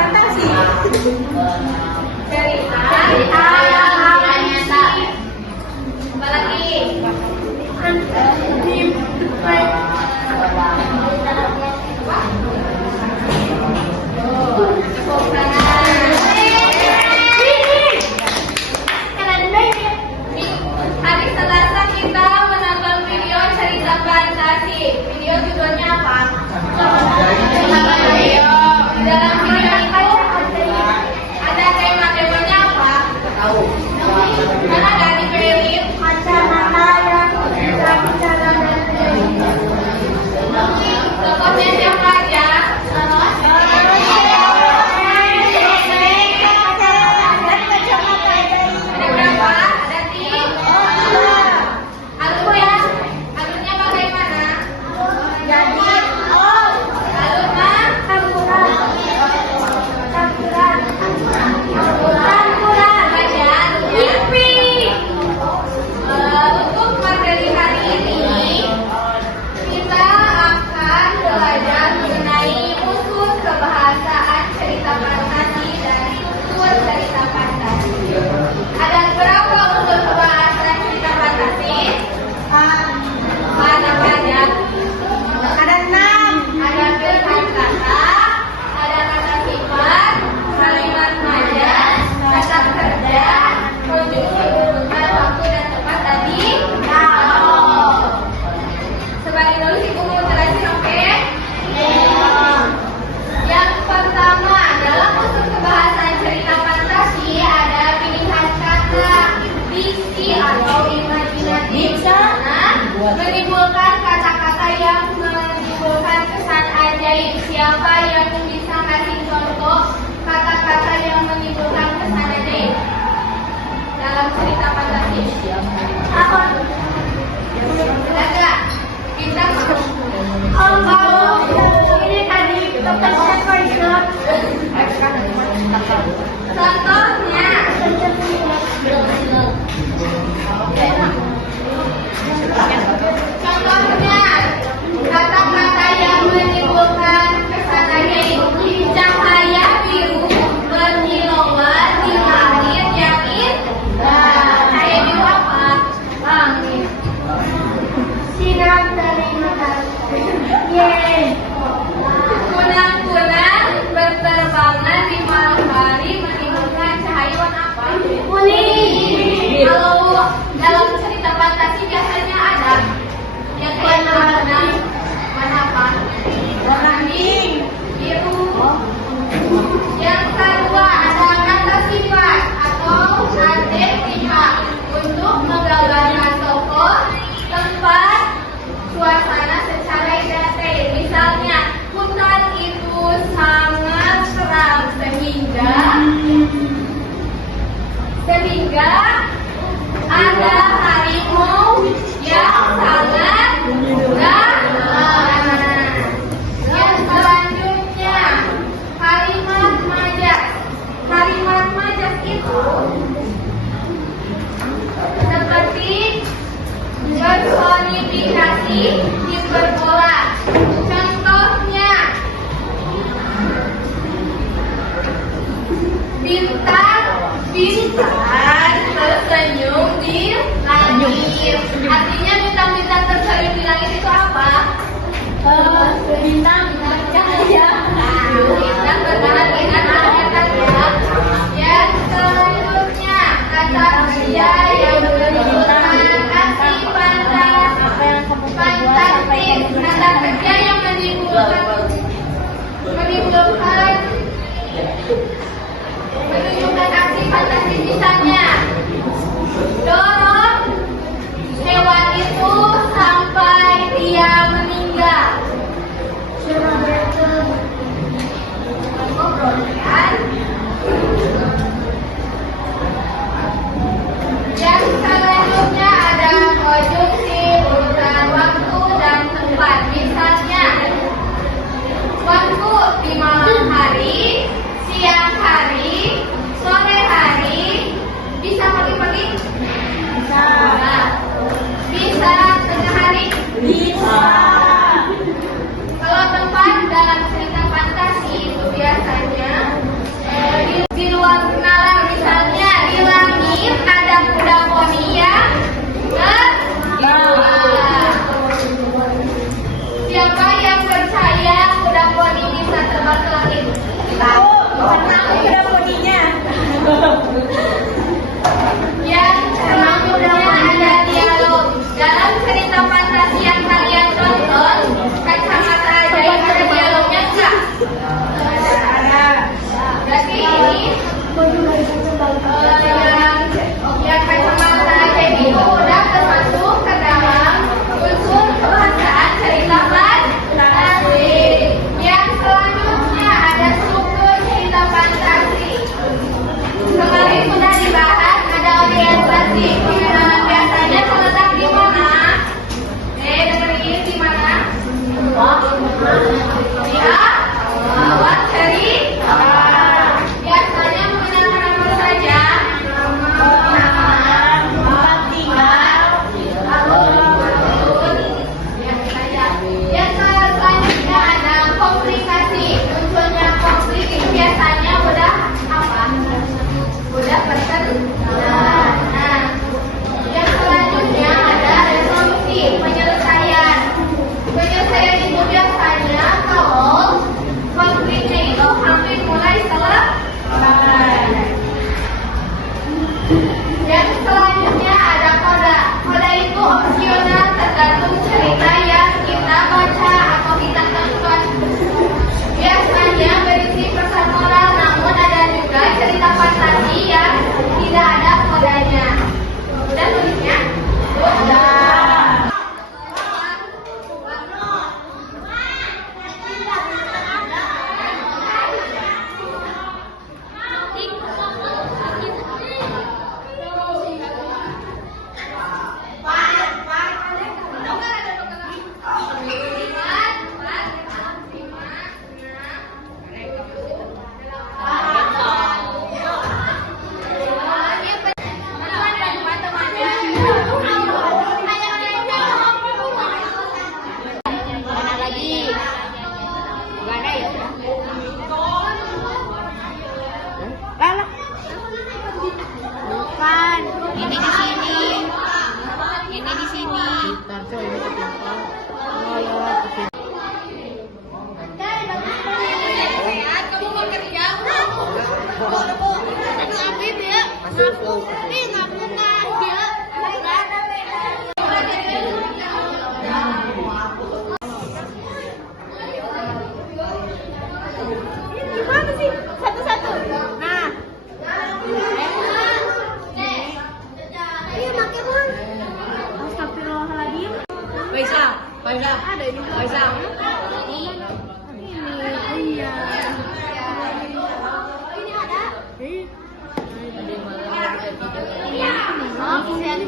Fantasi. Cerita yang nyata. Apa lagi? Hari Selasa kita menonton video cerita fantasi. Video judulnya apa? Di dalam video itu ada tema-temanya apa? Tahu. Mana dari Philip? Kacamata yang bisa bicara dan tokohnya siapa aja? Ada berapa? Ada 3. Alurnya bagaimana? Alurnya untuk materi hari ini kita akan belajar mengenai unsur kebahasaan cerita fantasi dan unsur cerita fantasi. Ada berapa unsur kebahasaan cerita fantasi? Mana aja? Ada 6. Ada pilihan kata, ada kata sifat, kalimat majas, kata kerja, konjungsi urutan waktu dan tempat tadi. Sebagai nulis ibu mau jelasin, oke? Yang pertama, dalam unsur kebahasaan cerita fantasi ada pilihan kata, diksi atau imajinatif. Menimbulkan kata-kata yang menimbulkan kesan ajaib. Siapa yang bisa kasih contoh kata-kata yang menimbulkan kesan ajaib dalam cerita fantasi? Apa? Ada? Kita kalau ini tadi Dr. Shepard. Contohnya kata-kata yang menimbulkan kesan ajaib. Cahaya biru berkilauan di langit yang indah. Cahaya biru apa? Langit. Sinar dari matahari. Yeay. Kunang-kunang berterbangan di malam hari menimbulkan cahaya warna apa? Kuning. Kalau dalam cerita fantasi biasanya ada yang warna apa? Warna biru. Yang kedua ada kata sifat atau adjektif untuk menggambarkan tokoh, tempat, suasana secara detail. Misalnya hutan itu sangat seram sehingga ada harimau yang sangat galak. Yang selanjutnya kalimat majas. Kalimat majas itu seperti personifikasi hiperbola. Contohnya bintang tersenyum di langit. Artinya bintang-bintang tersenyum di langit itu apa? Bintang cahaya. Bintang berkaitan dengan cahaya. Yang selanjutnya kata kerja yang menimbulkan kasih fantastis. Kata kerja yang menimbulkan menunjukkan aksi fantastis. Misalnya dorong hewan itu sampai dia meninggal. Yang selanjutnya ada konjungsi urutan waktu dan tempat. Misalnya waktu di malam hari, siang hari, sore hari, bisa pagi-pagi? Bisa. Bisa yang kacamata kayak gitu udah termasuk ke dalam unsur kebahasaan cerita fantasi. Yang selanjutnya ada suku cerita fantasi. Kemarin sudah dibahas ada orientasi. Biasanya terletak di mana? Dengerin di mana? Ya, bawah cerita. Biasanya menggunakan apa saja? Tempat tinggal, yang selanjutnya ada komplikasi. Munculnya konflik itu biasanya udah apa? Udah pertentangan. Nah, yang selanjutnya ada resolusi, penyelesaian. Penyelesaian itu biasanya kalau konfliknya itu hampir mulai selesai. Yang selanjutnya ada kode. Kode itu opsional tergantung cerita yang kita baca atau kita tonton. Biasanya berisi pesan moral, namun ada juga cerita fantasi yang tidak ada kodenya. Udah tulisnya? Udah. Bukan, ini di sini. Ini di sini. Kamu mau kerja? Masuk. Gimana sih? Satu-satu. Nah. Astagfirullahaladzim. Faisal. Ada ini. Faisal. Ini. Iya. Ini ada. Iya. Iya, ini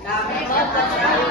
Kami